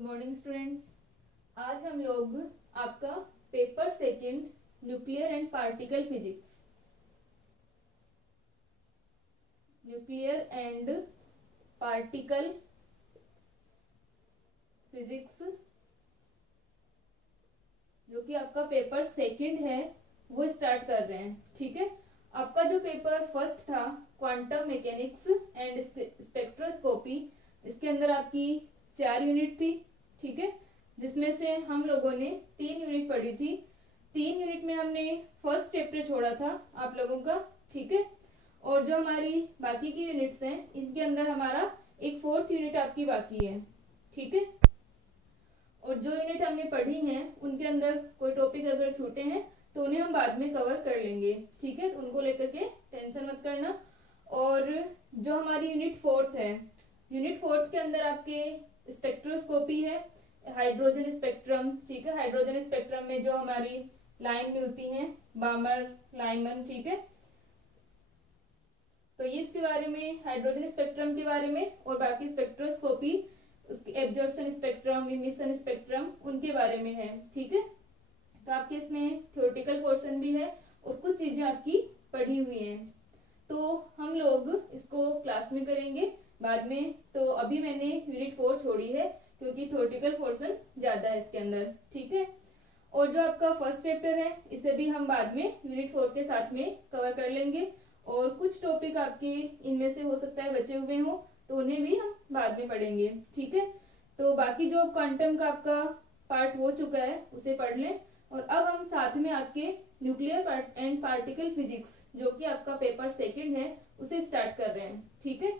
Good morning students. आज हम लोग आपका paper second nuclear and particle physics जो कि आपका पेपर सेकंड है वो स्टार्ट कर रहे हैं। ठीक है, आपका जो पेपर फर्स्ट था क्वांटम मैकेनिक्स एंड स्पेक्ट्रोस्कोपी, इसके अंदर आपकी 4 यूनिट थी। ठीक है, जिसमें से हम लोगों ने 3 यूनिट पढ़ी थी। 3 यूनिट में हमने फर्स्ट चैप्टर छोड़ा था आप लोगों का। ठीक है, और जो हमारी बाकी की यूनिट्स हैं इनके अंदर हमारा एक 4th यूनिट आपकी बाकी है। ठीक है, और जो यूनिट हमने पढ़ी हैं उनके अंदर कोई टॉपिक अगर छूटे हैं तो उन्हें हम बाद में कवर कर लेंगे। ठीक है, तो उनको लेकर के टेंशन मत करना। और जो हमारी यूनिट 4th है, यूनिट 4th के अंदर आपके स्पेक्ट्रोस्कोपी है, हाइड्रोजन स्पेक्ट्रम। ठीक है, हाइड्रोजन स्पेक्ट्रम में जो हमारी लाइन मिलती है बामर लाइमन। ठीक है, तो ये इसके बारे में, हाइड्रोजन स्पेक्ट्रम के बारे में, और बाकी स्पेक्ट्रोस्कोपी उसकी एब्जॉर्प्शन स्पेक्ट्रम, इमिशन स्पेक्ट्रम, उनके बारे में है। ठीक है, तो आपके इसमें थ्योरेटिकल पोर्शन भी है और कुछ चीजें आपकी पढ़ी हुई हैं, तो हम लोग इसको क्लास में करेंगे बाद में। तो अभी मैंने यूनिट 4 छोड़ी है क्योंकि थ्योरेटिकल पोर्शन ज्यादा है इसके अंदर। ठीक है, और जो आपका फर्स्ट चैप्टर है इसे भी हम बाद में यूनिट 4 के साथ में कवर कर लेंगे, और कुछ टॉपिक आपके इनमें से हो सकता है बचे हुए हों तो उन्हें भी हम बाद में पढ़ेंगे। ठीक है, तो बाकी जो क्वांटम का आपका पार्ट हो चुका है उसे पढ़ लें, और अब हम साथ में आपके न्यूक्लियर एंड पार्टिकल फिजिक्स जो कि आपका पेपर सेकंड है उसे स्टार्ट कर रहे हैं। ठीक है,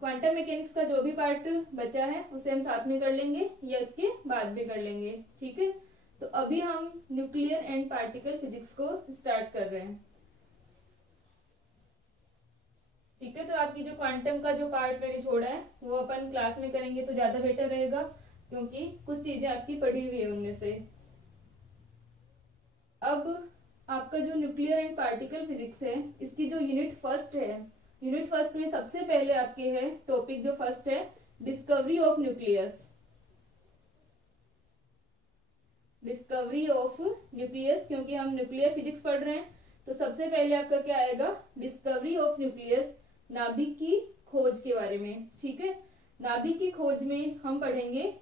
क्वांटम मैकेनिक्स का जो भी पार्ट बचा है उसे हम साथ में कर लेंगे या इसके बाद भी कर लेंगे। ठीक है, तो अभी हम न्यूक्लियर एंड पार्टिकल फिजिक्स को स्टार्ट कर रहे हैं। ठीक है, तो आपकी जो क्वांटम का जो पार्ट मैंने छोड़ा है वो अपन क्लास में करेंगे तो ज्यादा बेटर रहेगा, क्योंकि कुछ चीजें आपकी पढ़ी हुई है उनमें से। अब आपका जो न्यूक्लियर एंड पार्टिकल फिजिक्स है इसकी जो यूनिट फर्स्ट है, यूनिट फर्स्ट में सबसे पहले आपके है टॉपिक जो फर्स्ट है discovery of nucleus. Discovery of nucleus, क्योंकि हम न्यूक्लियर फिजिक्स पढ़ रहे हैं तो सबसे पहले आपका क्या आएगा, डिस्कवरी ऑफ न्यूक्लियस, नाभिक की खोज के बारे में। ठीक है, नाभिक की खोज में हम पढ़ेंगे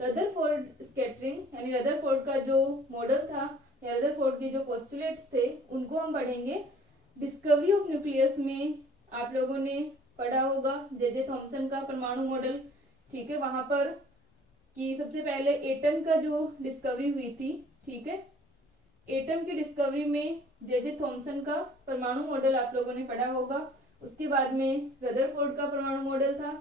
रदरफोर्ड स्कैटरिंग, यानी रदरफोर्ड का जो मॉडल था या रदरफोर्ड के जो पोस्टुलेट्स थे उनको हम पढ़ेंगे। डिस्कवरी ऑफ न्यूक्लियस में आप लोगों ने पढ़ा होगा जे थॉमसन का परमाणु मॉडल। ठीक है, वहां पर कि सबसे पहले एटम का जो डिस्कवरी हुई थी। ठीक है, एटम की डिस्कवरी में जे थॉमसन का परमाणु मॉडल आप लोगों ने पढ़ा होगा। उसके बाद में रदरफोर्ड का परमाणु मॉडल था,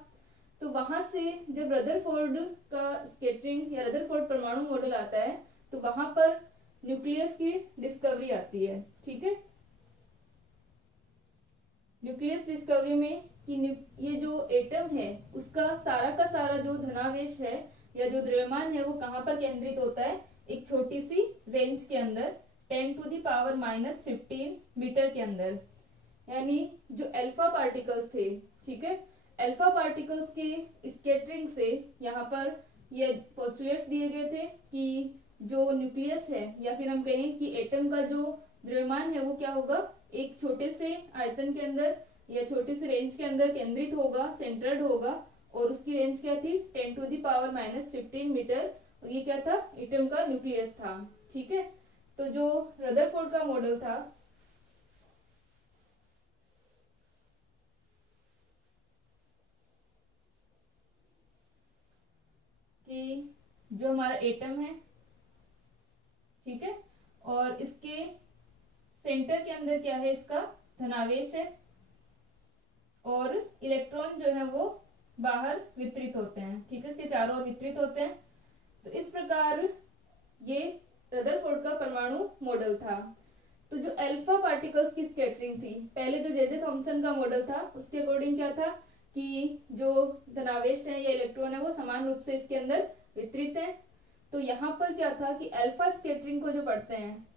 तो वहां से जब रदरफोर्ड का स्कैटरिंग या रदरफोर्ड परमाणु मॉडल आता है तो वहां पर न्यूक्लियस की डिस्कवरी आती है। ठीक है, न्यूक्लियस डिस्कवरी में कि ये जो एटम है उसका का सारा जो धनावेश है या जो द्रव्यमान है वो कहाँ पर केंद्रित होता है, एक छोटी सी रेंज के अंदर 10⁻⁻15 मीटर के अंदर, यानी जो अल्फा पार्टिकल्स थे। ठीक है, अल्फा पार्टिकल्स के स्कैटरिंग से यहाँ पर ये पोस्टुलेट्स दिए गए थे कि जो न्यूक्लियस है या फिर हम कहें कि एटम का जो द्रव्यमान है वो क्या होगा, एक छोटे से आयतन के अंदर या छोटे से रेंज के अंदर केंद्रित होगा, सेंटर्ड होगा, और उसकी रेंज क्या थी 10⁻⁻15 मीटर, और ये क्या था, एटम का न्यूक्लियस था। ठीक है, तो जो रदरफोर्ड का मॉडल था कि जो हमारा एटम है, ठीक है, और इसके सेंटर के अंदर क्या है, इसका धनावेश है, और इलेक्ट्रॉन जो है वो बाहर वितरित होते हैं। ठीक है, इसके चारों ओर वितरित होते हैं। तो इस प्रकार ये रदरफोर्ड का परमाणु मॉडल था। तो जो अल्फा पार्टिकल्स की स्कैटरिंग थी, पहले जो जे थॉमसन का मॉडल था उसके अकॉर्डिंग क्या था कि जो धनावेश है या इलेक्ट्रॉन है वो समान रूप से इसके अंदर वितरित है। तो यहाँ पर क्या था कि अल्फा स्कैटरिंग को जो पढ़ते हैं,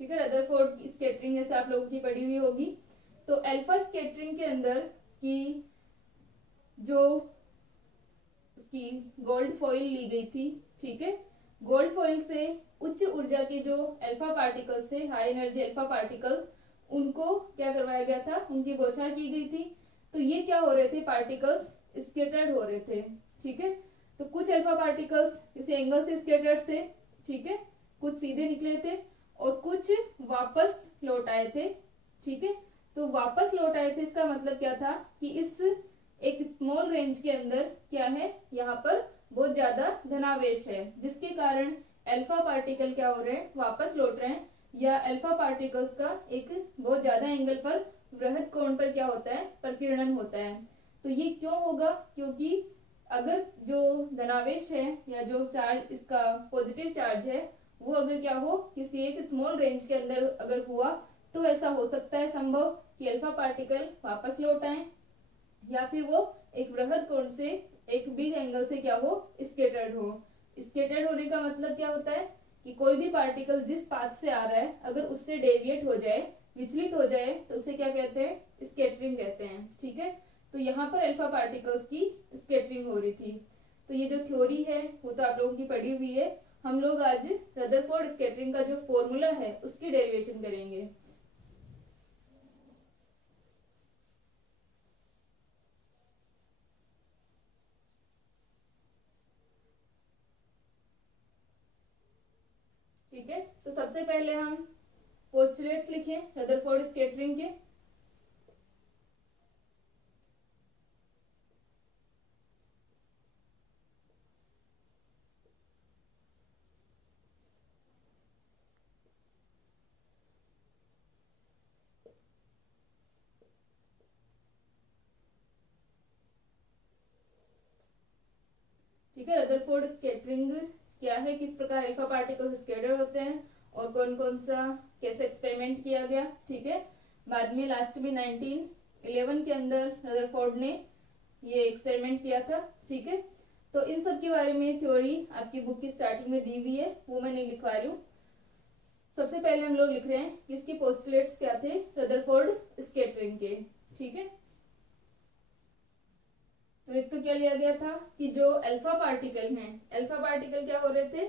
ठीक है, रदरफोर्ड की स्कैटरिंग जैसे आप लोगों की पढ़ी हुई होगी तो अल्फा स्कैटरिंग के अंदर की जो उसकी गोल्ड फॉइल ली गई थी, ठीक है, गोल्ड फॉइल से उच्च ऊर्जा के जो अल्फा पार्टिकल्स थे, हाई एनर्जी अल्फा पार्टिकल्स, उनको क्या करवाया गया था, उनकी बौछार की गई थी। तो ये क्या हो रहे थे, पार्टिकल्स स्कैटर्ड हो रहे थे, ठीक है। तो कुछ अल्फा पार्टिकल्स इस एंगल से स्कैटर्ड थे, ठीक है, कुछ सीधे निकले थे और कुछ वापस लौट आए थे, ठीक है। तो वापस लौट आए थे, इसका मतलब क्या था कि इस एक स्मॉल रेंज के अंदर क्या है, यहाँ पर बहुत ज्यादा धनावेश है, जिसके कारण अल्फा पार्टिकल क्या हो रहे हैं, वापस लौट रहे हैं, या अल्फा पार्टिकल्स का एक बहुत ज्यादा एंगल पर वृहद कोण पर क्या होता है, प्रकीर्णन होता है। तो ये क्यों होगा, क्योंकि अगर जो धनावेश है या जो चार्ज, इसका पॉजिटिव चार्ज है, वो अगर क्या हो, किसी एक स्मॉल रेंज के अंदर अगर हुआ, तो ऐसा हो सकता है संभव कि अल्फा पार्टिकल वापस लौट आए, या फिर वो एक वृहद कोण से, एक बिग एंगल से क्या हो, स्कैटर्ड हो। स्कैटर्ड होने का मतलब क्या होता है कि कोई भी पार्टिकल जिस पाथ से आ रहा है, अगर उससे डेविएट हो जाए, विचलित हो जाए, तो उसे क्या कहते हैं, स्कैटरिंग कहते हैं, ठीक है। तो यहाँ पर अल्फा पार्टिकल्स की स्कैटरिंग हो रही थी। तो ये जो थ्योरी है वो तो आप लोगों की पढ़ी हुई है। हम लोग आज रदरफोर्ड स्कैटरिंग का जो फॉर्मूला है उसकी डेरिवेशन करेंगे। ठीक है, तो सबसे पहले हम पोस्टुलेट्स लिखें रदरफोर्ड स्कैटरिंग के। ठीक है, रदरफोर्ड स्कैटरिंग क्या है, किस प्रकार अल्फा पार्टिकल्स स्कैटर होते हैं और कौन कौन सा कैसे एक्सपेरिमेंट किया गया, ठीक है। बाद में लास्ट में 1911 के अंदर रदरफोर्ड ने ये एक्सपेरिमेंट किया था, ठीक है। तो इन सब के बारे में थ्योरी आपकी बुक की स्टार्टिंग में दी हुई है, वो मैं नहीं लिखवा रही हूँ। सबसे पहले हम लोग लिख रहे हैं कि इसके पोस्टुलेट्स क्या थे रदरफोर्ड स्कैटरिंग के, ठीक है। तो एक तो क्या लिया गया था कि जो अल्फा पार्टिकल हैं, अल्फा पार्टिकल क्या हो रहे थे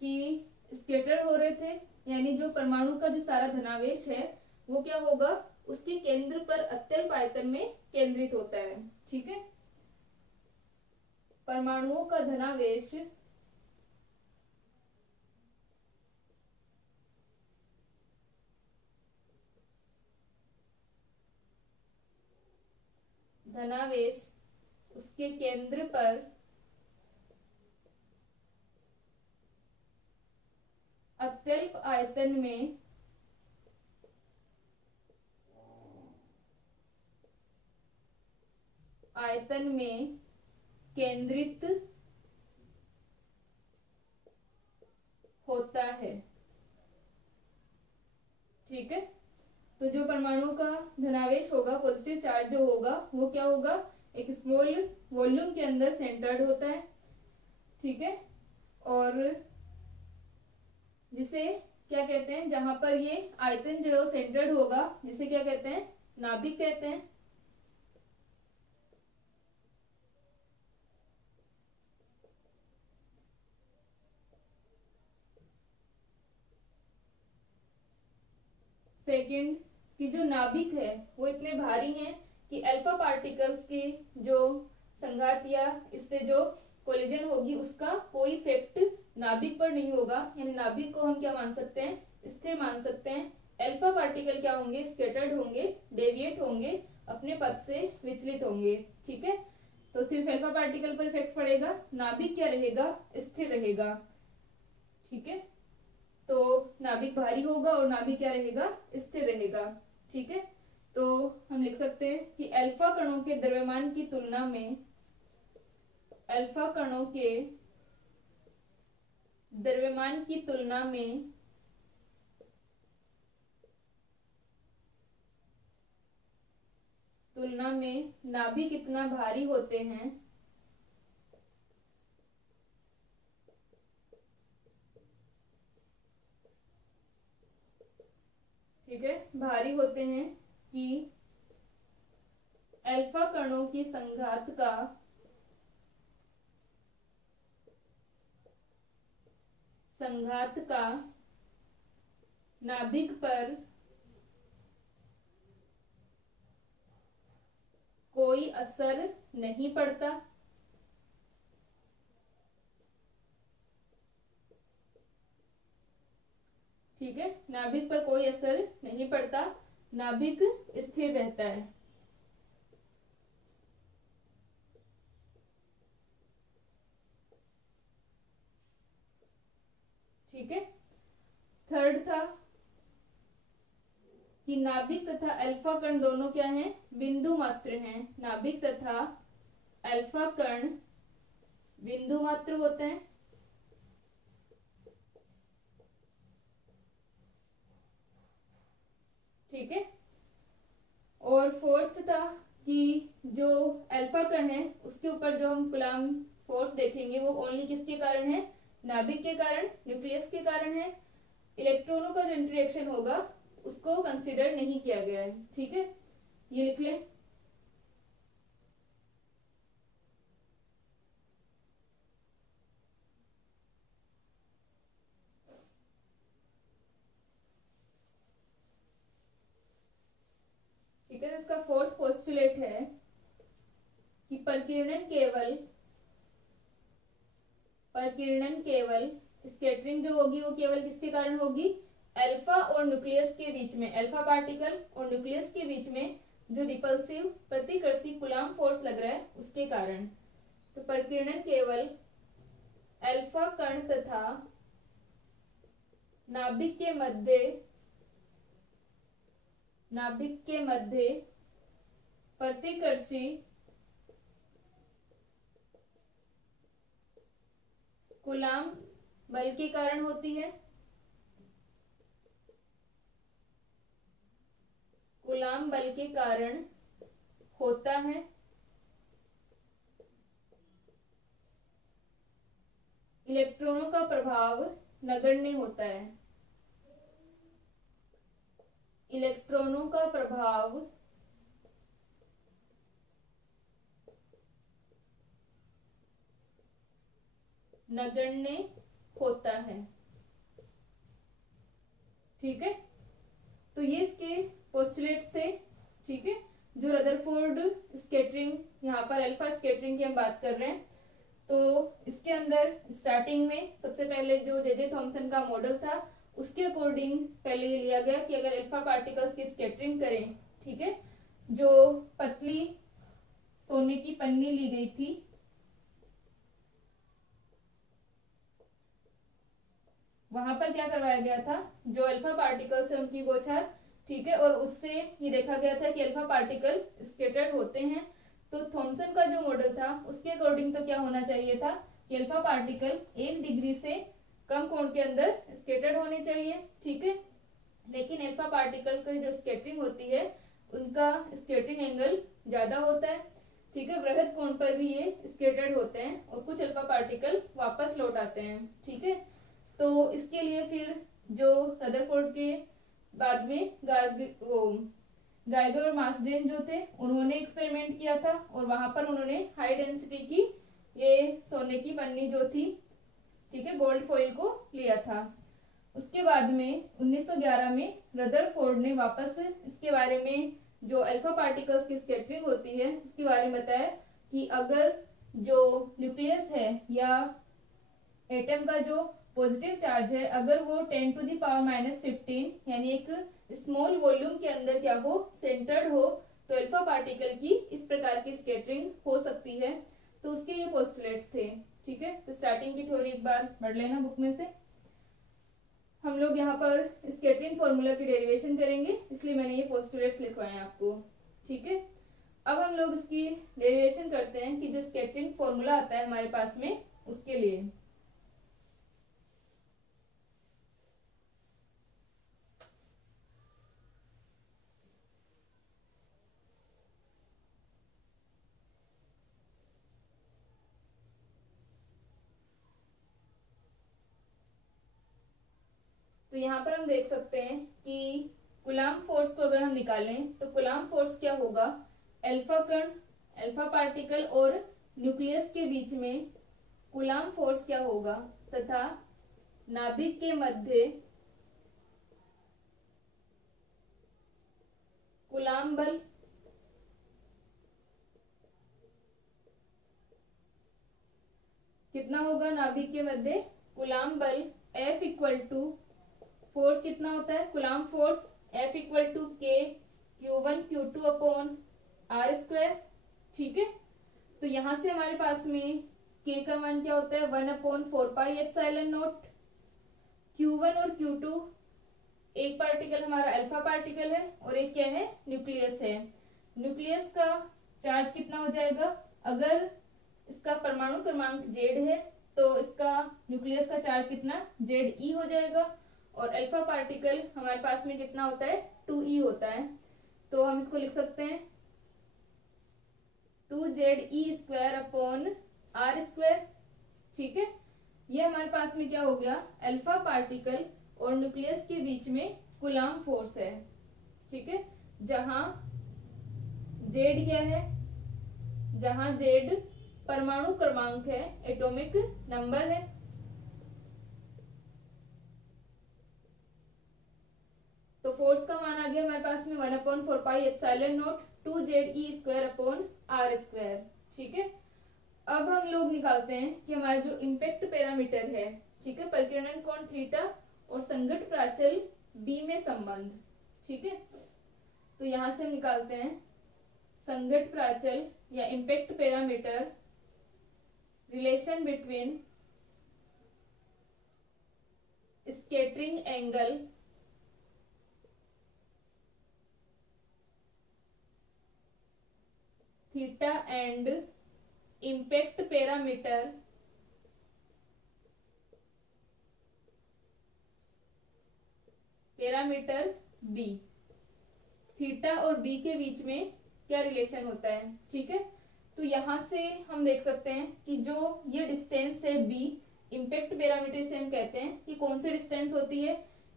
कि स्कैटर हो रहे थे, यानी जो परमाणु का जो सारा धनावेश है वो क्या होगा, उसके केंद्र पर अत्यल्प आयतन में केंद्रित होता है, ठीक है। परमाणुओं का धनावेश धनावेश उसके केंद्र पर अत्यल्प आयतन में केंद्रित होता है, ठीक है। तो जो परमाणु का धनावेश होगा, पॉजिटिव चार्ज जो होगा, वो क्या होगा, एक स्मॉल वॉल्यूम के अंदर सेंटर्ड होता है, ठीक है। और जिसे क्या कहते हैं, जहां पर ये आयतन जो है सेंटर्ड होगा, जिसे क्या कहते हैं, नाभिक कहते हैं। सेकंड कि जो नाभिक है वो इतने भारी हैं कि अल्फा पार्टिकल्स की जो संघात या इससे जो कोलिजन होगी उसका कोई इफेक्ट नाभिक पर नहीं होगा, यानी नाभिक को हम क्या मान सकते हैं, स्थिर मान सकते हैं। अल्फा पार्टिकल क्या होंगे, स्कैटर्ड होंगे, डेविएट होंगे, अपने पथ से विचलित होंगे, ठीक है। तो सिर्फ अल्फा पार्टिकल पर इफेक्ट पड़ेगा, नाभिक क्या रहेगा, स्थिर रहेगा, ठीक है। तो नाभिक भारी होगा और नाभिक क्या रहेगा, स्थिर रहेगा, ठीक है। तो हम लिख सकते हैं कि अल्फा कणों के द्रव्यमान की तुलना में, अल्फा कणों के द्रव्यमान की तुलना में नाभिक कितना भारी होते हैं, ठीक है, भारी होते हैं कि अल्फा कणों की संघात का नाभिक पर कोई असर नहीं पड़ता। ठीक है, नाभिक पर कोई असर नहीं पड़ता, नाभिक स्थिर रहता है। ठीक है, थर्ड था कि नाभिक तथा अल्फा कण दोनों क्या हैं, बिंदु मात्र हैं। नाभिक तथा अल्फा कण बिंदु मात्र होते हैं। ठीक है, और फोर्थ था कि जो अल्फा कण है उसके ऊपर जो हम कूलम्ब फोर्स देखेंगे वो ओनली किसके कारण है, नाभिक के कारण, न्यूक्लियस के कारण है। इलेक्ट्रॉनों का जो इंटरेक्शन होगा उसको कंसिडर नहीं किया गया है। ठीक है, ये लिख लें। ठीक है, तो इसका फोर्थ पोस्टुलेट है कि परकिरणन केवल स्कैटरिंग जो होगी वो केवल किसके कारण होगी, अल्फा और न्यूक्लियस के बीच में, अल्फा पार्टिकल और न्यूक्लियस के बीच में जो रिपल्सिव प्रतिकर्षी कूलम्ब फोर्स लग रहा है उसके कारण। तो परकिरणन केवल अल्फा कण तथा नाभिक के मध्य प्रतिकर्षी कूलम्ब बल के कारण होती है। कूलम्ब बल के कारण होता है। इलेक्ट्रॉनों का प्रभाव नगण्य होता है। इलेक्ट्रॉनों का प्रभाव नगण्य होता है। ठीक है, तो ये इसके पोस्टुलेट्स थे। ठीक है, जो रदरफोर्ड स्कैटरिंग, यहाँ पर अल्फा स्कैटरिंग की हम बात कर रहे हैं, तो इसके अंदर स्टार्टिंग में सबसे पहले जो जे थॉमसन का मॉडल था उसके अकॉर्डिंग पहले ये लिया गया कि अगर अल्फा पार्टिकल्स की स्कैटरिंग करें, ठीक है, जो पतली सोने की पन्नी ली गई थी, वहां पर क्या करवाया गया था, जो अल्फा पार्टिकल्स है उनकी बौछार, ठीक है, और उससे ये देखा गया था कि अल्फा पार्टिकल स्कैटर्ड होते हैं। तो थॉमसन का जो मॉडल था उसके अकॉर्डिंग तो क्या होना चाहिए था कि अल्फा पार्टिकल 1 डिग्री से कम कोण के अंदर स्कैटर्ड होने चाहिए। ठीक है, लेकिन अल्फा पार्टिकल की जो स्कैटरिंग होती है उनका स्कैटरिंग एंगल ज्यादा होता है। ठीक है, वृहद कोण पर भी ये स्कैटर्ड होते हैं और कुछ अल्फा पार्टिकल वापस लौट आते हैं। ठीक है, तो इसके लिए फिर जो रदरफोर्ड के बाद में गाइगर और मार्सडेन जो थे उन्होंने एक्सपेरिमेंट किया था और वहां पर उन्होंने हाई डेंसिटी की ये सोने की पन्नी जो थी, ठीक है, गोल्ड फॉइल को लिया था। उसके बाद में 1911 में रदरफोर्ड ने वापस इसके बारे में जो अल्फा पार्टिकल्स की स्कैटरिंग होती है उसके बारे में बताया कि अगर जो न्यूक्लियस है या एटम का जो पॉजिटिव चार्ज है अगर वो 10⁻⁻15 यानी एक स्मॉल वॉल्यूम के अंदर क्या हो, सेंटर्ड हो, तो अल्फा पार्टिकल की इस प्रकार की स्कैटरिंग हो सकती है। तो उसके ये पोस्टुलेट्स थे। ठीक है, तो स्टार्टिंग की थ्योरी एक बार पढ़ लेना बुक में से। हम लोग यहाँ पर स्कैटरिंग फॉर्मूला की डेरिवेशन करेंगे, इसलिए मैंने ये पोस्टुलेट्स लिखवाए आपको। ठीक है, अब हम लोग इसकी डेरिवेशन करते हैं कि जो स्कैटरिंग फॉर्मूला आता है हमारे पास में उसके लिए। तो यहाँ पर हम देख सकते हैं कि कूलम्ब फोर्स को अगर हम निकालें तो कूलम्ब फोर्स क्या होगा, अल्फा कण, अल्फा पार्टिकल और न्यूक्लियस के बीच में कूलाम फोर्स क्या होगा तथा नाभिक के मध्य कूलाम बल कितना होगा। नाभिक के मध्य कूलाम बल F इक्वल टू फोर्स कितना होता है Coulomb force F equal to K Q1 Q2 upon R square. ठीक है, तो यहां से हमारे पास में K का मान क्या होता है 1/4πε0। Q1 और Q2 एक पार्टिकल हमारा अल्फा पार्टिकल है और एक क्या है न्यूक्लियस है। न्यूक्लियस का चार्ज कितना हो जाएगा, अगर इसका परमाणु क्रमांक Z है तो इसका न्यूक्लियस का चार्ज कितना Ze हो जाएगा और अल्फा पार्टिकल हमारे पास में कितना होता है 2e होता है। तो हम इसको लिख सकते हैं 2Ze² अपॉन R स्क्वायर। ठीक है, ये हमारे पास में क्या हो गया अल्फा पार्टिकल और न्यूक्लियस के बीच में कूलाम फोर्स है। ठीक है, जहां Z क्या है, जहां Z परमाणु क्रमांक है, एटॉमिक नंबर है। तो फोर्स का मान आ गया हमारे पास में 1/4πε0 2Ze² अपॉन R स्क्वायर। ठीक है, अब हम लोग निकालते हैं कि हमारा जो इम्पैक्ट पैरामीटर है, ठीक है, परिकीर्णन कोण थीटा और संघट्ट प्राचल B में संबंध। ठीक है, तो यहां से हम निकालते हैं संघट्ट प्राचल या impact parameter relation between scattering angle theta and impact parameter B। Theta और B के बीच में क्या रिलेशन होता है। ठीक है, तो यहां से हम देख सकते हैं कि जो ये डिस्टेंस है B, इम्पैक्ट पैरामीटर से हम कहते हैं कि कौन सी डिस्टेंस होती है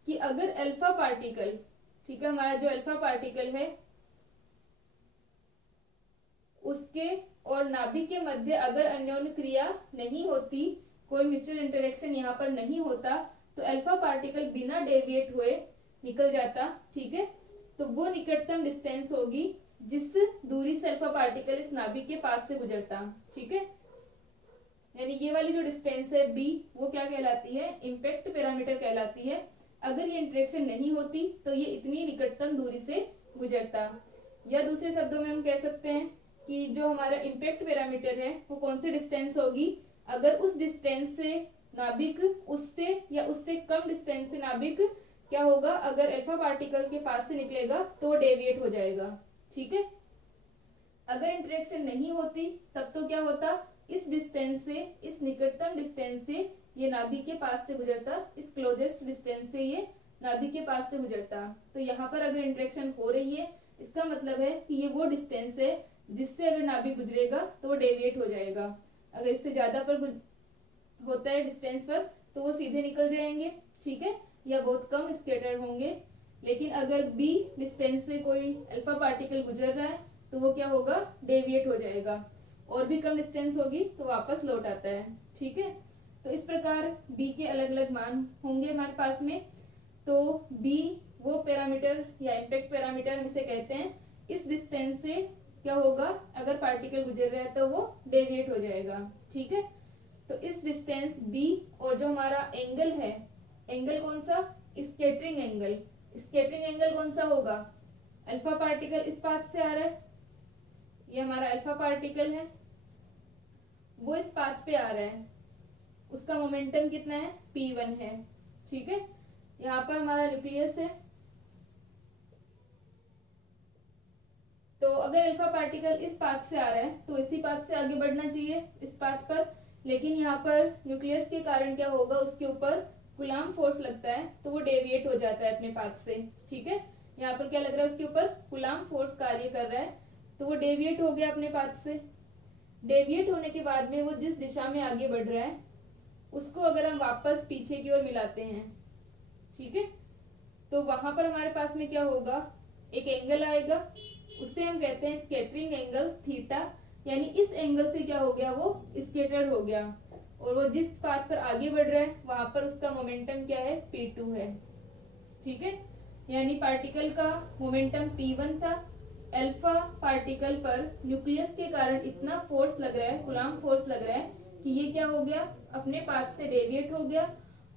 कि अगर अल्फा पार्टिकल, ठीक है, हमारा जो अल्फा पार्टिकल है उसके और नाभिक के मध्य अगर अन्योन्य क्रिया नहीं होती, कोई म्यूचुअल इंटरेक्शन यहाँ पर नहीं होता, तो अल्फा पार्टिकल बिना डेविएट हुए निकल जाता। ठीक है, तो वो निकटतम डिस्टेंस होगी जिस दूरी से अल्फा पार्टिकल इस नाभिक के पास से गुजरता। ठीक है, यानी ये वाली जो डिस्टेंस है B, वो क्या कहलाती है इम्पैक्ट पैरामीटर कहलाती है। अगर ये इंटरेक्शन नहीं होती तो ये इतनी निकटतम दूरी से गुजरता। या दूसरे शब्दों में हम कह सकते हैं कि जो हमारा इम्पैक्ट पैरामीटर है वो कौन सी डिस्टेंस होगी, अगर उस डिस्टेंस से नाभिक उससे या उससे कम डिस्टेंस से नाभिक क्या होगा, अगर अल्फा पार्टिकल के पास से निकलेगा तो डेविएट हो जाएगा। ठीक है, अगर इंटरेक्शन नहीं होती तब तो क्या होता, इस डिस्टेंस से, इस निकटतम डिस्टेंस से ये नाभिक के पास से गुजरता, इस क्लोजेस्ट डिस्टेंस से ये नाभिक के पास से गुजरता। तो यहाँ पर अगर इंटरेक्शन हो रही है इसका मतलब है कि ये वो डिस्टेंस है जिससे अगर नाभिक गुजरेगा तो वो डेविएट हो जाएगा। अगर इससे ज्यादा पर होता है डिस्टेंस पर तो वो सीधे निकल जाएंगे। ठीक है, या बहुत कम स्कैटर होंगे। लेकिन अगर B डिस्टेंस से कोई अल्फा पार्टिकल गुजर रहा है तो वो क्या होगा, डेविएट हो जाएगा, और भी कम डिस्टेंस होगी तो वापस लौट आता है। ठीक है, तो इस प्रकार B के अलग अलग मान होंगे हमारे पास में। तो B वो पैरामीटर या इम्पैक्ट पैरामीटर हम इसे कहते हैं, इस डिस्टेंस से क्या होगा, अगर पार्टिकल गुजर रहा है तो वो डेविएट हो जाएगा। ठीक है, तो इस डिस्टेंस B और जो हमारा एंगल है, एंगल कौन सा, स्कैटरिंग एंगल। स्कैटरिंग एंगल कौन सा होगा, अल्फा पार्टिकल इस पाथ से आ रहा है, ये हमारा अल्फा पार्टिकल है, वो इस पाथ पे आ रहा है, उसका मोमेंटम कितना है P1 है। ठीक है, यहाँ पर हमारा न्यूक्लियस है। तो अगर अल्फा पार्टिकल इस पाथ से आ रहा है तो इसी पाथ से आगे बढ़ना चाहिए, इस पाथ पर। लेकिन यहाँ पर न्यूक्लियस के कारण क्या होगा, उसके ऊपर कूलाम फोर्स लगता है तो वो डेविएट हो जाता है अपने पाथ से। ठीक है, यहाँ पर क्या लग रहा है, उसके ऊपर कूलाम फोर्स कार्य कर रहा है तो वो डेविएट हो गया अपने पाथ से। डेविएट होने के बाद में वो जिस दिशा में आगे बढ़ रहा है उसको अगर हम वापस पीछे की ओर मिलाते हैं, ठीक है, तो वहां पर हमारे पास में क्या होगा, एक एंगल आएगा। उसे हम कहते हैं स्कैटरिंग एंगल थीटा, यानी इस एंगल से क्या हो गया, वो स्केटर्ड हो गया, और वो जिस पाथ पर आगे बढ़ रहा है वहां पर उसका मोमेंटम क्या है, p2 है। ठीक है, यानी पार्टिकल का मोमेंटम p1 था। अल्फा पार्टिकल पर न्यूक्लियस के कारण इतना फोर्स लग रहा है, कूलाम फोर्स लग रहा है कि ये क्या हो गया, अपने पाथ से डेविएट हो गया,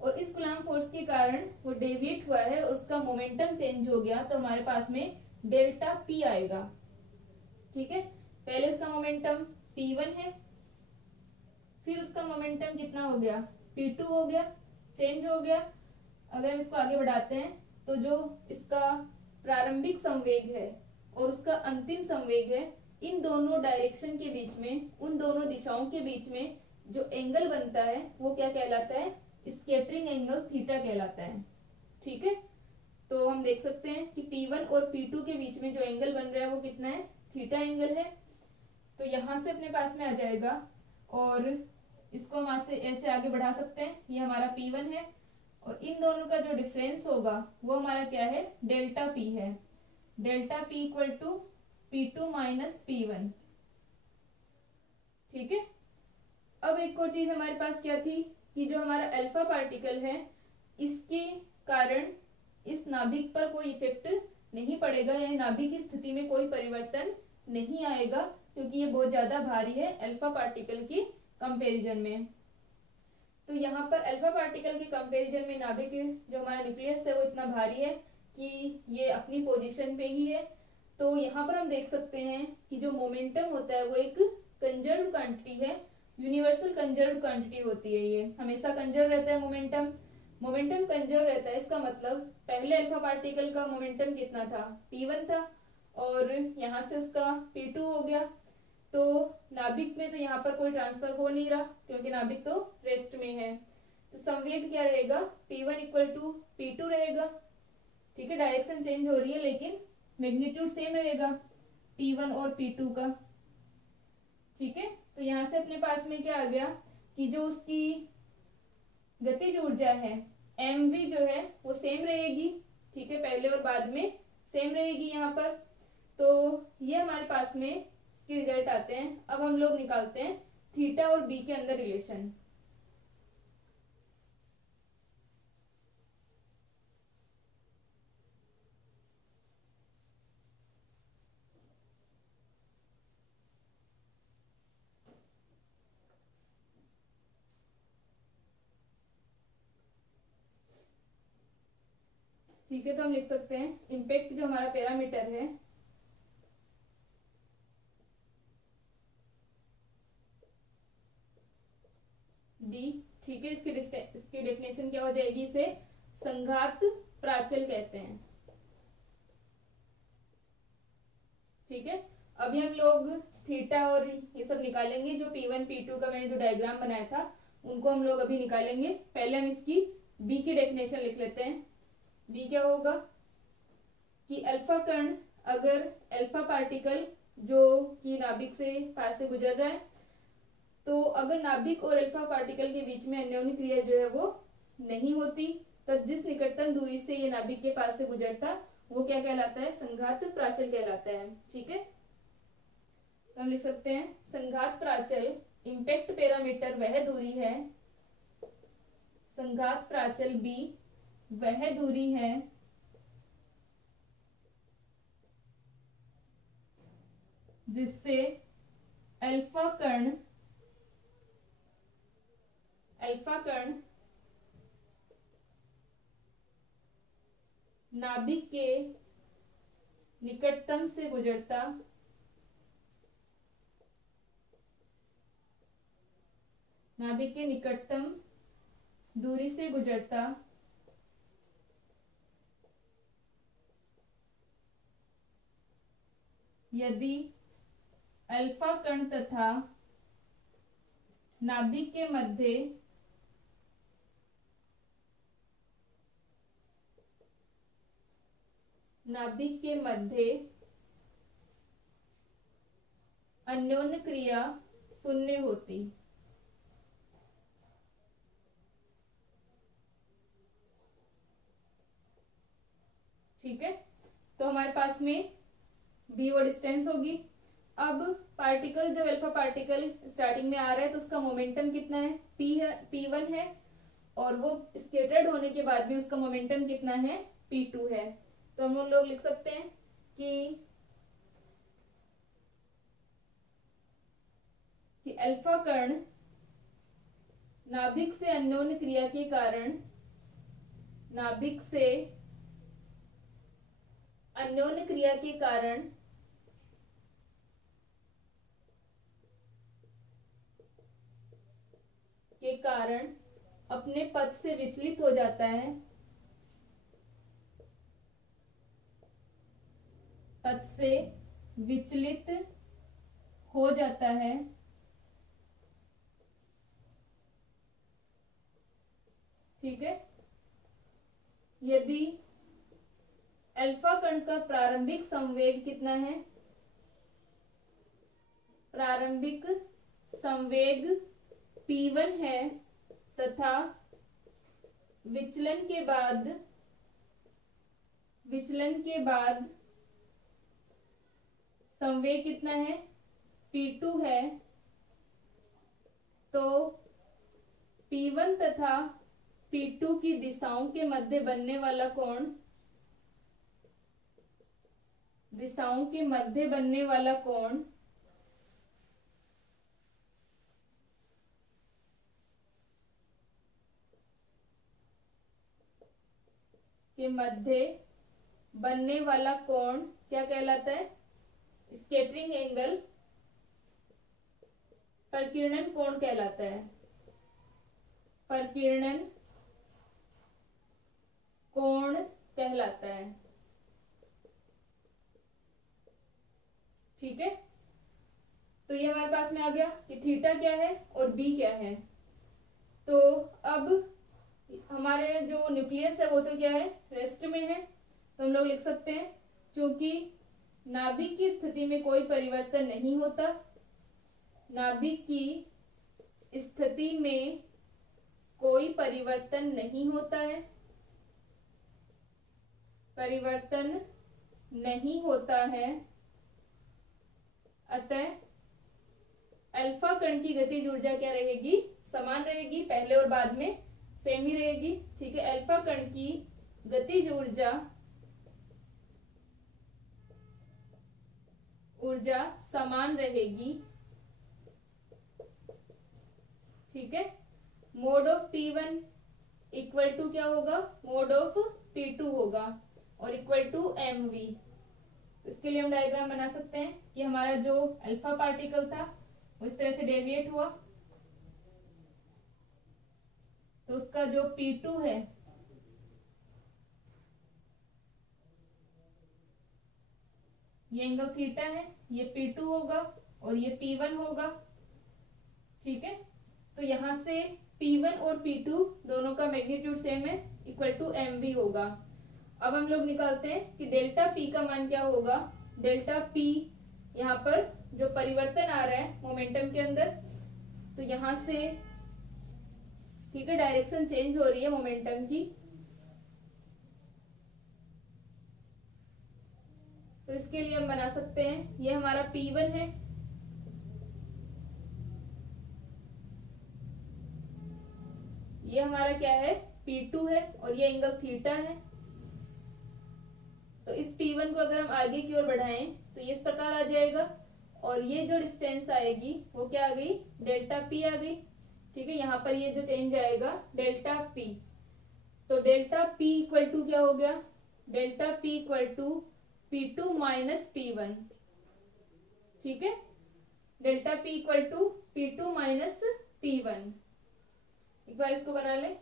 और इस कूलाम फोर्स के कारण वो डेविएट हुआ है और उसका मोमेंटम चेंज हो गया, तो हमारे पास में डेल्टा p आएगा। ठीक है, पहले उसका मोमेंटम p1 है, फिर उसका मोमेंटम कितना हो गया, p2 हो गया, चेंज हो गया। अगर हम इसको आगे बढ़ाते हैं तो जो इसका प्रारंभिक संवेग है और उसका अंतिम संवेग है, इन दोनों डायरेक्शन के बीच में, उन दोनों दिशाओं के बीच में जो एंगल बनता है वो क्या कहलाता है, स्कैटरिंग एंगल थीटा कहलाता है। ठीक है, तो हम देख सकते हैं कि P1 और P2 के बीच में जो एंगल बन रहा है वो कितना है, थीटा एंगल है। तो यहां से अपने पास में आ जाएगा, और इसको हम ऐसे ऐसे आगे बढ़ा सकते हैं, ये हमारा P1 है, और इन दोनों का जो डिफरेंस होगा वो हमारा क्या है, डेल्टा P है। Delta P equal to P2 minus P1। ठीक है, अब एक और चीज हमारे पास क्या थी कि जो हमारा अल्फा पार्टिकल है, इसके कारण इस नाभिक पर कोई इफेक्ट नहीं पड़ेगा, यानी नाभिक की स्थिति में कोई परिवर्तन नहीं आएगा, क्योंकि ये बहुत ज्यादा भारी है अल्फा पार्टिकल की कंपैरिजन में। तो यहाँ पर अल्फा पार्टिकल के कंपैरिजन में नाभिक जो हमारा न्यूक्लियस है वो इतना भारी है कि ये अपनी पोजीशन पे ही है। तो यहाँ पर हम देख सकते हैं कि जो मोमेंटम होता है वो एक कंजर्व्ड क्वांटिटी है, यूनिवर्सल कंजर्व्ड क्वांटिटी होती है, ये हमेशा कंजर्व रहता है मोमेंटम। मोमेंटम कंजर्व रहता है, इसका मतलब पहले अल्फा पार्टिकल का मोमेंटम कितना था, p1 था, और यहाँ से उसका p2 हो गया। तो नाभिक में तो यहाँ पर कोई ट्रांसफर हो नहीं रहा, क्योंकि नाभिक तो रेस्ट में है। तो संवेग क्या रहेगा, p1 इक्वल टू p2 रहेगा। ठीक है, डायरेक्शन चेंज हो रही है लेकिन मैग्नीट्यूड सेम रहेगा p1 और p2 का। ठीक है, तो यहाँ से अपने पास में क्या आ गया कि जो उसकी गतिज ऊर्जा है mv जो है वो सेम रहेगी। ठीक है, पहले और बाद में सेम रहेगी यहाँ पर। तो ये हमारे पास में इसके रिजल्ट आते हैं। अब हम लोग निकालते हैं थीटा और बी के अंदर रिलेशन। ठीक है, तो हम लिख सकते हैं इम्पैक्ट जो हमारा पैरामीटर है डी। ठीक है, इसकी डेफिनेशन क्या हो जाएगी, इसे संघात प्राचल कहते हैं। ठीक है, अभी हम लोग थीटा और ये सब निकालेंगे, जो P1 P2 का मैंने जो डायग्राम बनाया था उनको हम लोग अभी निकालेंगे। पहले हम इसकी बी की डेफिनेशन लिख लेते हैं। बी क्या होगा कि अल्फा कण, अगर अल्फा पार्टिकल जो कि नाभिक से पास से गुजर रहा है, तो अगर नाभिक और अल्फा पार्टिकल के बीच में अन्योन्य क्रिया जो है वो नहीं होती, तब जिस निकटतम दूरी से ये नाभिक के पास से गुजरता वो क्या कहलाता है, संघात प्राचल कहलाता है। ठीक है, तो हम लिख सकते हैं संघात प्राचल, इम्पैक्ट पैरामीटर वह दूरी है, संघात प्राचल बी वह दूरी है जिससे अल्फा कण नाभिक के निकटतम से गुजरता, नाभिक के निकटतम दूरी से गुजरता यदि अल्फा कण तथा नाभिक के मध्य अन्योन्य क्रिया शून्य होती। ठीक है, तो हमारे पास में बी वो डिस्टेंस होगी। अब पार्टिकल, जब अल्फा पार्टिकल स्टार्टिंग में आ रहा है तो उसका मोमेंटम कितना है, पी है, P1 है, और वो स्केटर्ड होने के बाद भी उसका मोमेंटम कितना है, P2 है। तो हम लोग लिख सकते हैं कि अल्फा कण नाभिक से अन्योन्य क्रिया के कारण, नाभिक से अन्योन्य क्रिया के कारण अपने पथ से विचलित हो जाता है, पथ से विचलित हो जाता है। ठीक है, यदि अल्फा कण का प्रारंभिक संवेग कितना है, प्रारंभिक संवेग P1 है तथा विचलन के बाद संवेग कितना है, P2 है, तो P1 तथा P2 की दिशाओं के मध्य बनने वाला कोण, दिशाओं के मध्य बनने वाला कोण के मध्य बनने वाला कोण क्या कहलाता है, स्कैटरिंग एंगल, प्रकीर्णन कोण कहलाता है, प्रकीर्णन कोण कहलाता है। ठीक है, तो ये हमारे पास में आ गया कि थीटा क्या है और बी क्या है। तो अब हमारे जो न्यूक्लियस है वो तो क्या है, रेस्ट में है, तो हम लोग लिख सकते हैं क्योंकि नाभिक की स्थिति में कोई परिवर्तन नहीं होता, नाभिक की स्थिति में कोई परिवर्तन नहीं होता है, परिवर्तन नहीं होता है, अतः अल्फा कण की गतिज ऊर्जा क्या रहेगी, समान रहेगी, पहले और बाद में सेम ही रहेगी। ठीक है, अल्फा कण की गतिज ऊर्जा समान रहेगी। ठीक है, mode of P1 equal to क्या होगा, मोड ऑफ P2 होगा और इक्वल टू mv। तो इसके लिए हम डायग्राम बना सकते हैं कि हमारा जो अल्फा पार्टिकल था वो इस तरह से डेविएट हुआ, तो उसका जो P2 है ये एंगल थीटा है, ये P2 होगा और ये P1 होगा। ठीक है, तो यहां से P1 और P2 दोनों का मैग्नीट्यूड सेम है, इक्वल टू mv होगा। अब हम लोग निकालते हैं कि डेल्टा P का मान क्या होगा, डेल्टा P यहाँ पर जो परिवर्तन आ रहा है मोमेंटम के अंदर, तो यहां से ठीक है डायरेक्शन चेंज हो रही है मोमेंटम की, तो इसके लिए हम बना सकते हैं ये हमारा P1 है, ये हमारा क्या है P2 है और ये एंगल थीटा है। तो इस P1 को अगर हम आगे की ओर बढ़ाएं तो ये इस प्रकार आ जाएगा और ये जो डिस्टेंस आएगी वो क्या आ गई, डेल्टा P आ गई। ठीक है, यहाँ पर ये जो चेंज आएगा डेल्टा P, तो डेल्टा P इक्वल टू क्या हो गया, delta P equal to P2 minus P1। ठीक है, delta P equal to P2 minus P1। एक बार इसको बना लें।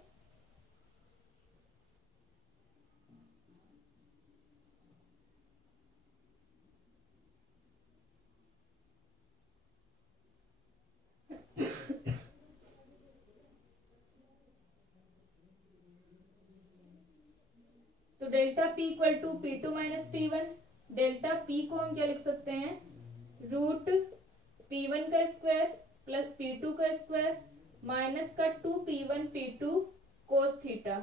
तो delta P equal to P2 minus P1, delta P को हम क्या लिख सकते हैं, रूट P1 का स्क्वायर प्लस P2 का स्क्वायर माइनस का 2P1 P2 कोस थीटा।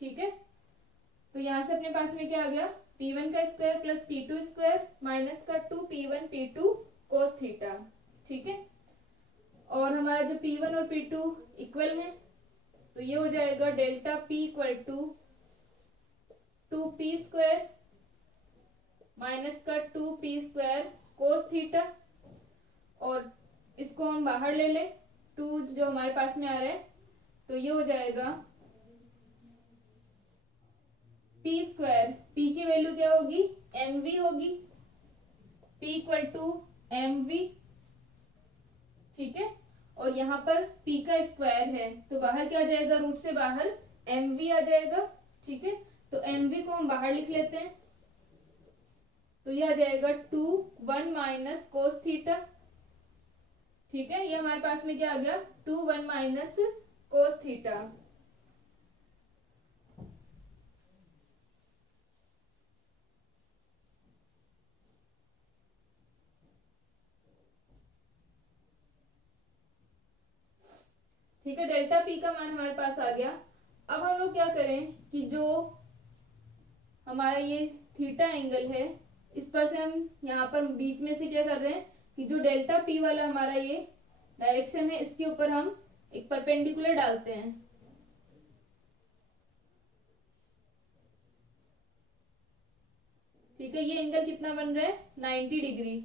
ठीक है, तो यहां से अपने पास में क्या आ गया, P1 का square plus P2 square minus का 2P1 P2 कोस थीटा। ठीक है, और हमारा जो P1 और P2 इक्वल है तो ये हो जाएगा delta P equal to 2P square minus का 2P स्क्वायर कोस थीटा, और इसको हम बाहर ले लें, 2 जो हमारे पास में आ रहा है तो ये हो जाएगा P स्क्वायर, P की वैल्यू क्या होगी, mv होगी, P इक्वल टू mv। ठीक है, और यहाँ पर P का स्क्वायर है तो बाहर क्या आ जाएगा, रूट से बाहर mv आ जाएगा। ठीक है, तो mv को हम बाहर लिख लेते हैं तो ये आ जाएगा 2 1 माइनस कोस थीटा। ठीक है, ये हमारे पास में क्या आ गया, 2 1 माइनस कोस थीटा। ठीक है, डेल्टा P का मान हमारे पास आ गया। अब हम लोग क्या करें कि जो हमारा ये थीटा एंगल है इस पर से हम यहाँ पर बीच में से क्या कर रहे हैं कि जो डेल्टा P वाला हमारा ये डायरेक्शन है इसके ऊपर हम एक परपेंडिकुलर डालते हैं। ठीक है, ये एंगल कितना बन रहा है, 90 डिग्री।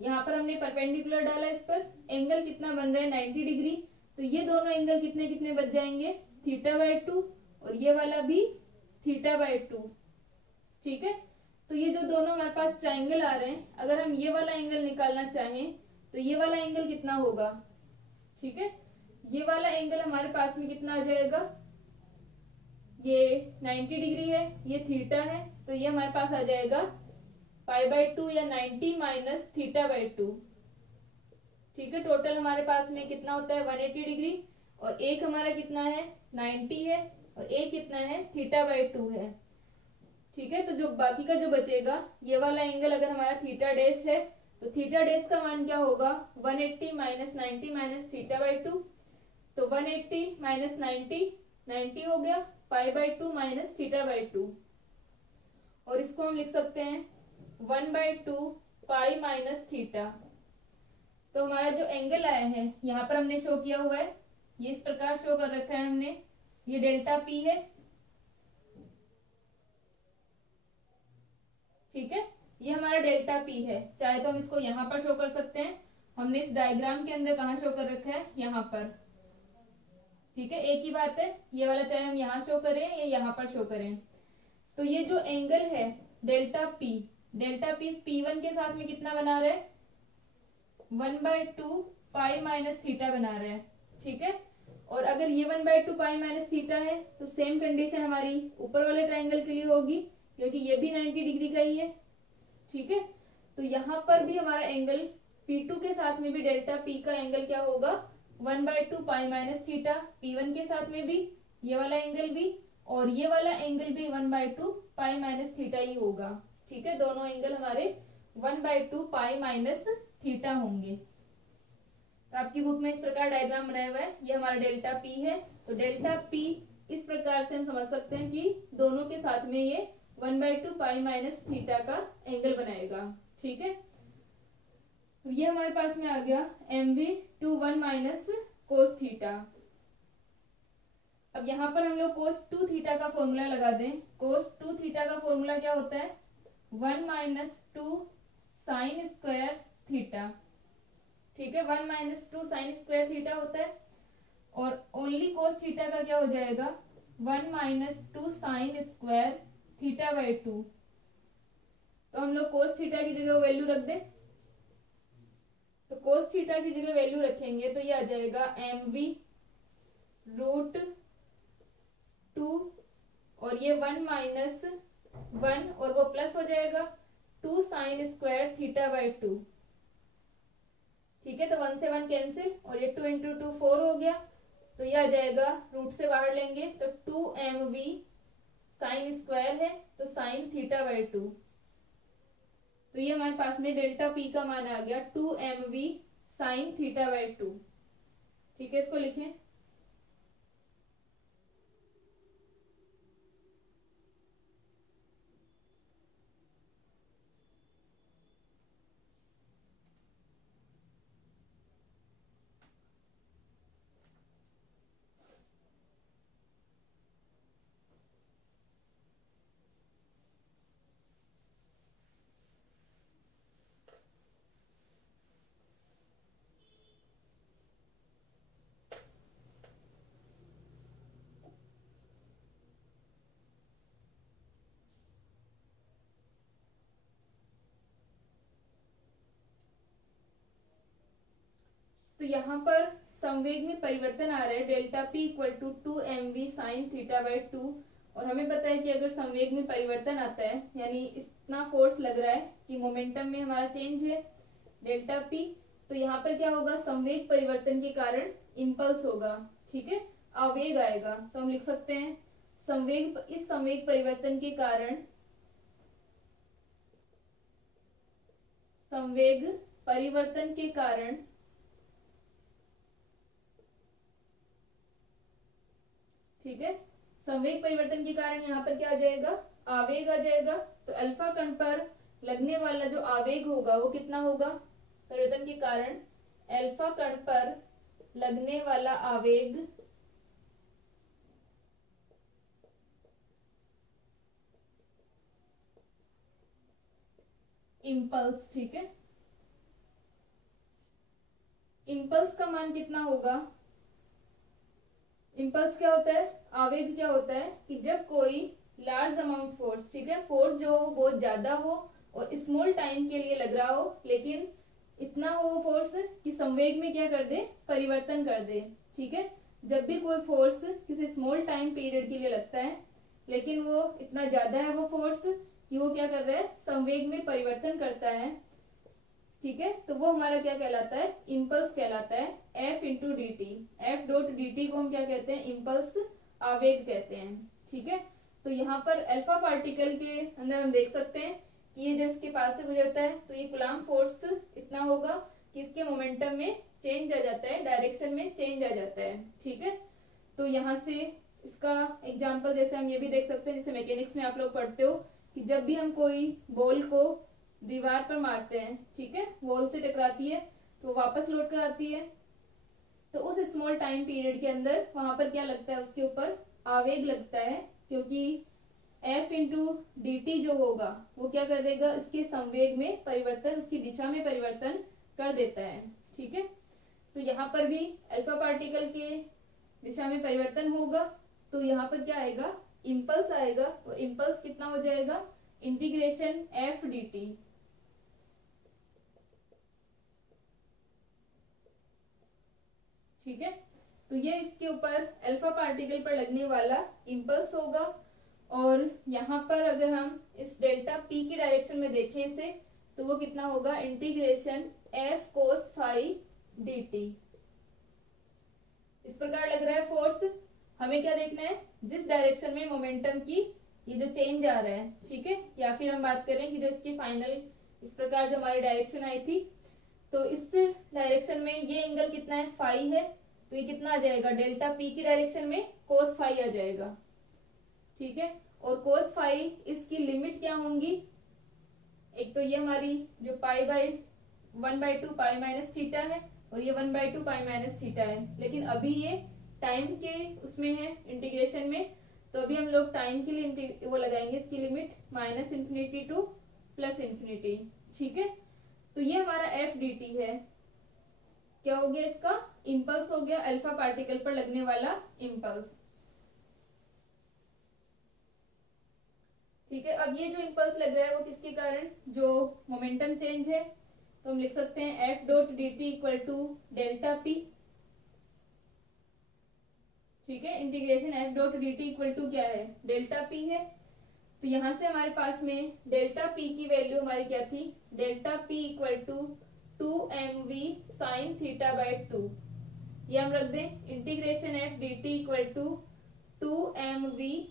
यहाँ पर हमने परपेंडिकुलर डाला, इस पर एंगल कितना बन रहा है, 90 डिग्री। तो ये दोनों एंगल कितने कितने बच जाएंगे, θ/2, और ये वाला भी θ/2। ठीक है, तो ये जो दोनों हमारे पास ट्राइंगल आ रहे हैं, अगर हम ये वाला एंगल निकालना चाहें तो ये वाला एंगल कितना होगा। ठीक है, ये वाला एंगल हमारे पास में कितना आ जाएगा, ये 90 डिग्री है, ये थीटा है, तो ये हमारे पास आ जाएगा π/2 या 90 माइनस θ/2। ठीक है, टोटल हमारे पास में कितना होता है, 180 डिग्री, और एक हमारा कितना है, 90 है, और एक कितना है, θ/2 है। ठीक है, तो जो बाकी का जो बचेगा ये वाला एंगल अगर हमारा थीटा डैश है तो थीटा डैश का मान क्या होगा, 180 माइनस 90 माइनस θ/2। तो 180 माइनस 90 हो गया, π/2 माइनस θ/2, और इसको हम लिख सकते हैं 1/2 पाई माइनस थीटा। तो हमारा जो एंगल आया है यहाँ पर हमने शो किया हुआ है, ये इस प्रकार शो कर रखा है हमने, ये डेल्टा P है। ठीक है, ये हमारा डेल्टा P है, चाहे तो हम इसको यहाँ पर शो कर सकते हैं, हमने इस डायग्राम के अंदर कहाँ शो कर रखा है, यहाँ पर। ठीक है, एक ही बात है, ये वाला चाहे हम यहाँ शो करें या यहाँ पर शो करें। तो ये जो एंगल है डेल्टा P P1 के साथ में कितना बना रहा है, 1/2 पाई माइनस थीटा बना रहा है। ठीक है, और अगर ये 1/2 पाई माइनस थीटा है तो सेम कंडीशन हमारी ऊपर वाले ट्राइंगल के लिए होगी, क्योंकि ये भी 90 डिग्री का ही है। ठीक है, तो यहाँ पर भी हमारा एंगल P2 के साथ में भी डेल्टा P का एंगल क्या होगा, 1/2 पाई माइनस थीटा। P1 के साथ में भी ये वाला एंगल भी और ये वाला एंगल भी 1/2 पाई माइनस थीटा ही होगा। ठीक है, दोनों एंगल हमारे 1/2 पाई माइनस थीटा होंगे। तो आपकी बुक में इस प्रकार डायग्राम बनाया हुआ है, ये हमारा डेल्टा P है। तो डेल्टा P इस प्रकार से हम समझ सकते हैं कि दोनों के साथ में ये 1/2 पाई माइनस थीटा का एंगल बनाएगा। ठीक है, ये हमारे पास में आ गया mv 2 1 माइनस कोस थीटा। अब यहाँ पर हम लोग कोस 2 थीटा का फॉर्मूला लगा दें। कोस 2 थीटा का फॉर्मूला क्या होता है, 1 माइनस 2 साइन स्क्वायर थीटा। ठीक है, 1 माइनस 2 साइन स्क्वायर थीटा होता है, और ओनली कोस थीटा का क्या हो जाएगा, 1 माइनस 2 साइन स्क्वायर θ/2। तो हम लोग कोस थीटा की जगह वैल्यू रख दें, तो कोस थीटा की जगह वैल्यू रखेंगे तो ये आ जाएगा mv रूट 2, और ये 1 माइनस 1 और वो प्लस हो जाएगा 2 साइन स्क्वायर θ/2। ठीक है, तो 1 से 1 कैंसिल, और ये 2 इंटू 2 4 हो गया, तो ये आ जाएगा, रूट से बाहर लेंगे तो 2mv साइन स्क्वायर है तो साइन θ/2। तो ये हमारे पास में डेल्टा P का मान आ गया 2mv साइन θ/2। ठीक है, इसको लिखें, तो यहाँ पर संवेग में परिवर्तन आ रहा है delta P equal to 2mv sine theta by 2। और हमें पता है कि अगर संवेग में परिवर्तन आता है यानी इतना फोर्स लग रहा है कि मोमेंटम में हमारा चेंज है डेल्टा पी, तो यहाँ पर क्या होगा, संवेग परिवर्तन के कारण इंपल्स होगा, ठीक है, आवेग आएगा। तो हम लिख सकते हैं इस संवेग परिवर्तन के कारण ठीक है, संवेग परिवर्तन के कारण यहाँ पर क्या आ जाएगा, आवेग आ जाएगा। तो अल्फा कण पर लगने वाला जो आवेग होगा वो कितना होगा, परिवर्तन के कारण अल्फा कण पर लगने वाला आवेग इंपल्स, ठीक है। इंपल्स का मान कितना होगा, इंपल्स क्या होता है, आवेग क्या होता है कि जब कोई लार्ज अमाउंट फोर्स, ठीक है, फोर्स जो हो वो बहुत ज्यादा हो और स्मॉल टाइम के लिए लग रहा हो, लेकिन इतना हो वो फोर्स कि संवेग में क्या कर दे, परिवर्तन कर दे, ठीक है। जब भी कोई फोर्स किसी स्मॉल टाइम पीरियड के लिए लगता है लेकिन वो इतना ज्यादा है वो फोर्स कि वो क्या कर रहा है, संवेग में परिवर्तन करता है, ठीक है, तो वो हमारा क्या कहलाता है, इम्पल्स कहलाता है। F into D T, F dot D T को हम क्या कहते हैं, इम्पल्स, आवेग कहते हैं, ठीक है। तो यहाँ पर अल्फा पार्टिकल के अंदर हम देख सकते हैं कि ये जब इसके पास से गुजरता है तो ये कूलम्ब फोर्स इतना होगा कि इसके मोमेंटम में चेंज आ जाता है, डायरेक्शन में चेंज आ जाता है, ठीक है। तो यहाँ से इसका एग्जाम्पल जैसे हम ये भी देख सकते हैं, जैसे मैकेनिक्स में आप लोग पढ़ते हो कि जब भी हम कोई बॉल को दीवार पर मारते हैं, ठीक है, वॉल से टकराती है तो वापस लौट कर आती है, तो उस स्मॉल टाइम पीरियड के अंदर वहां पर क्या लगता है, उसके ऊपर आवेग लगता है, क्योंकि F इंटू डी टी जो होगा वो क्या कर देगा, इसके संवेग में परिवर्तन, उसकी दिशा में परिवर्तन कर देता है, ठीक है। तो यहाँ पर भी अल्फा पार्टिकल के दिशा में परिवर्तन होगा तो यहाँ पर क्या आएगा, इम्पल्स आएगा, और इम्पल्स कितना हो जाएगा, इंटीग्रेशन F डी टी, ठीक है। तो ये इसके ऊपर अल्फा पार्टिकल पर लगने वाला इम्पल्स होगा। और यहाँ पर अगर हम इस डेल्टा पी की डायरेक्शन में देखें इसे, तो वो कितना होगा, integration F cos phi D T. इस प्रकार लग रहा है फोर्स, हमें क्या देखना है, जिस डायरेक्शन में मोमेंटम की ये जो चेंज आ रहा है, ठीक है, या फिर हम बात करें कि जो इसकी फाइनल इस प्रकार जो हमारी डायरेक्शन आई थी, तो इस डायरेक्शन में ये एंगल कितना है, फाई है, तो ये कितना आ जाएगा, डेल्टा पी की डायरेक्शन में कोस फाई आ जाएगा, ठीक है। और कोस फाई इसकी लिमिट क्या होंगी, एक तो ये हमारी जो pi by 1/2 pi minus theta है और ये 1/2 पाई माइनस थीटा है, लेकिन अभी ये टाइम के उसमें है, इंटीग्रेशन में, तो अभी हम लोग टाइम के लिए वो लगाएंगे इसकी limit minus infinity two plus infinity, ठीक है। तो ये हमारा एफ डी टी है, क्या हो गया, इसका इंपल्स हो गया, अल्फा पार्टिकल पर लगने वाला इंपल्स, ठीक है। अब ये जो इंपल्स लग रहा है वो किसके कारण, जो मोमेंटम चेंज है, तो हम लिख सकते हैं F dot D T equal to delta P, ठीक है, integration F dot D T equal to क्या है, डेल्टा पी है। तो यहां से हमारे पास में डेल्टा पी की वैल्यू हमारी क्या थी, delta P equal to 2mv sine theta by 2, ये हम रख दें, integration F D T equal to 2mv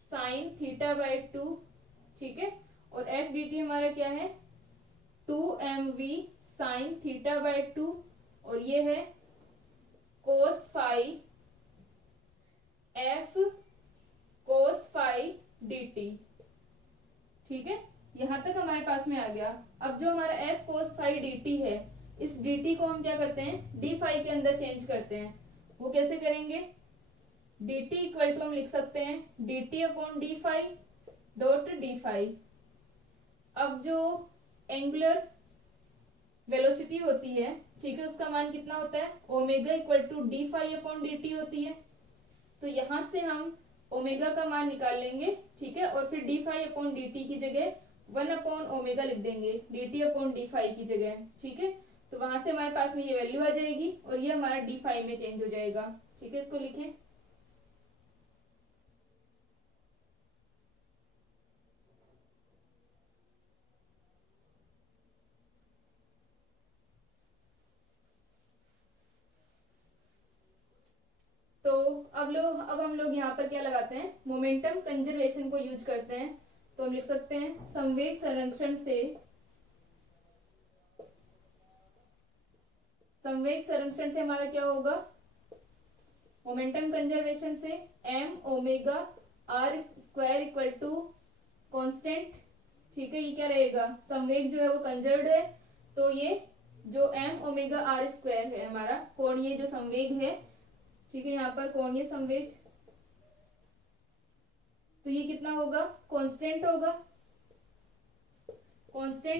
sine theta by 2, ठीक है। और एफ डी टी हमारा क्या है, 2mv साइन थीटा बाई 2, और ये है cos phi F cos phi D T, ठीक है। यहां तक हमारे पास में आ गया। अब जो हमारा F cos phi D T है, इस डी टी को हम क्या करते हैं, डी फाई के अंदर चेंज करते हैं। वो कैसे करेंगे, डी टी इक्वल टू हम लिख सकते हैं D T upon D phi dot D phi. अब जो एंगुलर वेलोसिटी होती है, ठीक है, उसका मान कितना होता है, omega equal to D phi upon D T होती है। तो यहां से हम ओमेगा का मान निकाल लेंगे, ठीक है, और फिर D phi upon D T की जगह 1 अपॉन ओमेगा लिख देंगे, D T upon D phi की जगह, ठीक है। तो वहां से हमारे पास में ये वैल्यू आ जाएगी और ये हमारा d5 में चेंज हो जाएगा। ठीक है, इसको लिखें। तो अब हम लोग यहाँ पर क्या लगाते हैं, मोमेंटम कंजर्वेशन को यूज करते हैं। तो हम लिख सकते हैं संवेग संरक्षण से हमारा क्या होगा, मोमेंटम कंजर्वेशन से m omega r square equal to constant. ठीक है, ये क्या रहेगा, संवेग जो है वो कंजर्व्ड है, तो ये जो m ओमेगा r स्क्वायर है हमारा कोणीय जो संवेग है, ठीक है, यहाँ पर कोणीय संवेग, तो ये कितना होगा, कांस्टेंट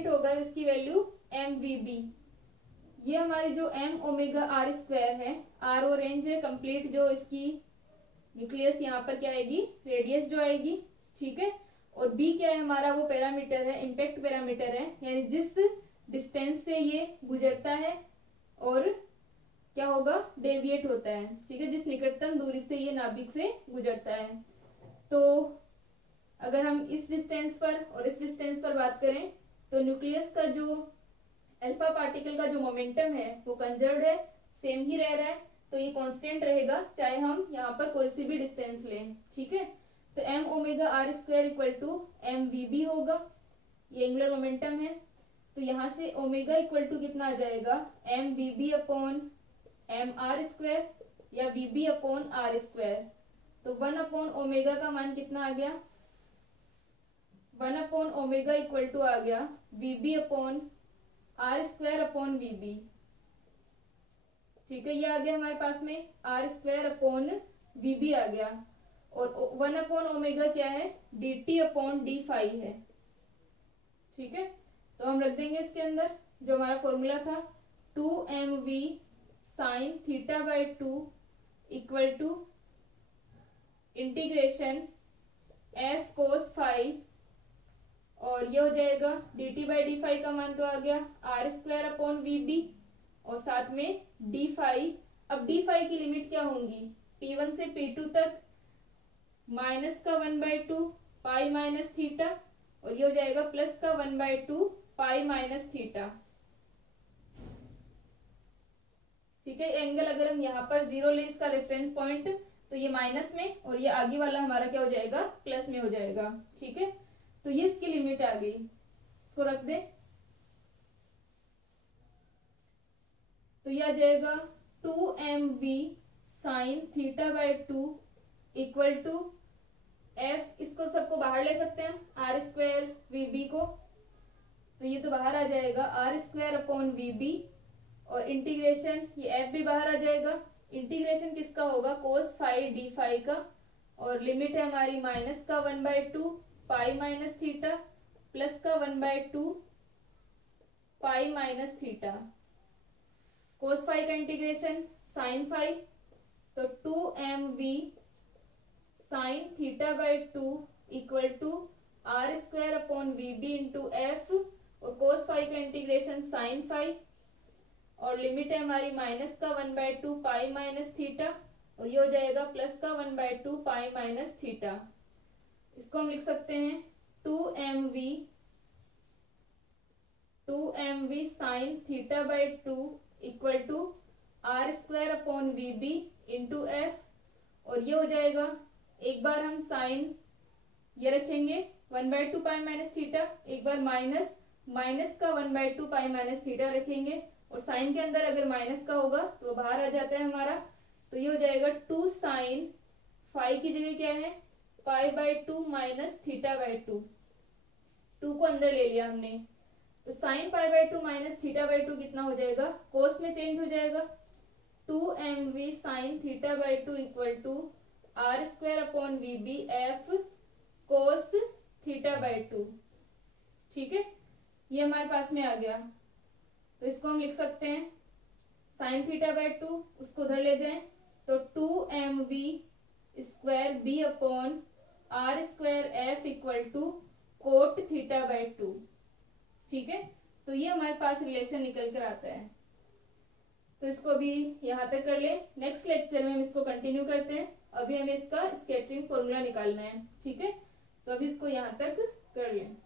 होगा, इसकी वैल्यू mvb। ये हमारी जो m ओमेगा r स्क्वायर है, r और रेंज है कंप्लीट, जो इसकी न्यूक्लियस यहाँ पर क्या आएगी, रेडियस जो आएगी। ठीक है, और b क्या है हमारा, वो पैरामीटर है, इम्पैक्ट पैरामीटर है, यानी जिस डिस्टेंस से ये गुजरता है और क्या होगा, डेविएट होता है। ठीक है, जिस निकटतम दूरी से ये नाभिक से गुजरता है। तो अगर हम इस डिस्टेंस पर और इस डिस्टेंस पर बात करें तो न्यूक्लियस का जो अल्फा पार्टिकल का जो मोमेंटम है वो कंजर्व्ड है, सेम ही रह रहा है, तो ये कांस्टेंट रहेगा चाहे हम यहाँ पर कोई सी भी डिस्टेंस लें। ठीक है, तो m omega r square equal to mvb होगा, ये एंगुलर मोमेंटम है। तो यहाँ से ओमेगा इक्वल टू कितना आ जाएगा, mvb अपॉन mr स्क्वायर या vb अपॉन r स्क्वायर। तो 1 अपॉन ओमेगा का मान कितना आ गया, 1 अपॉन ओमेगा इक्वल टू आ गया vb upon r square upon vb। ठीक है, ये आ गया हमारे पास में r स्क्वायर अपॉन vb आ गया, और 1 अपॉन ओमेगा क्या है, dt अपॉन d फाई है। ठीक है, तो हम रख देंगे इसके अंदर जो हमारा फॉर्मूला था, 2mv sine theta by 2 equal to integration f cos phi, और ये हो जाएगा dt बाई डी फाई का मान तो आ गया r स्क्वायर अपॉन vb, और साथ में डी फाई। अब डी फाई की लिमिट क्या होंगी, p1 से p2 तक माइनस का 1/2 पाई माइनस थीटा, और ये हो जाएगा प्लस का 1/2 पाई माइनस थीटा। ठीक है, एंगल अगर हम यहाँ पर जीरो ले इसका रेफरेंस पॉइंट, तो ये माइनस में और ये आगे वाला हमारा क्या हो जाएगा, प्लस में हो जाएगा। ठीक है, तो ये इसकी लिमिट आ गई, इसको रख दे। तो ये आ जाएगा 2mv sine theta by 2 equal to f, इसको सबको बाहर ले सकते हैं हम, r स्क्वायर vb को, तो ये तो बाहर आ जाएगा r स्क्वायर अपॉन vb, और इंटीग्रेशन ये f भी बाहर आ जाएगा, इंटीग्रेशन किसका होगा, कोस फाई डी फाई का, और लिमिट है हमारी माइनस का 1/2 पाई माइनस थीटा प्लस का 1/2 pi minus theta. Cos phi का इंटीग्रेशन साइन फाई, तो 2mv sine theta by 2 equal to r square upon vb into F, और कोस फाई का इंटीग्रेशन साइन फाई, और limit है हमारी minus का 1/2 pi minus theta, और ये हो जाएगा प्लस का 1/2 पाई माइनस थीटा। इसको हम लिख सकते हैं 2mv sine theta by 2 equal to r square upon vb into F, और ये हो जाएगा, एक बार हम साइन ये रखेंगे 1/2 पाई माइनस थीटा, एक बार माइनस का 1/2 पाई माइनस थीटा रखेंगे, और साइन के अंदर अगर माइनस का होगा तो बाहर आ जाता है हमारा, तो ये हो जाएगा 2 साइन फाई की जगह क्या है, pi by 2 minus theta by 2, 2 को अंदर ले लिया हमने, तो sine pi by 2 minus theta by 2 कितना हो जाएगा, कोस में चेंज हो जाएगा, 2mv sine theta by 2 equal to r square upon vb f cos theta by 2। ठीक है, ये हमारे पास में आ गया, तो इसको हम लिख सकते हैं साइन थीटा बाई 2, उसको उधर ले जाएं, तो 2mv square b upon r square f equal to cot theta by 2। ठीक है, तो ये हमारे पास रिलेशन निकल कर आता है। तो इसको भी यहाँ तक कर लें। नेक्स्ट लेक्चर में हम इसको कंटिन्यू करते हैं। अभी हमें इसका स्कैटरिंग फॉर्मूला निकालना है, ठीक है। तो अभी इसको यहाँ तक कर लें।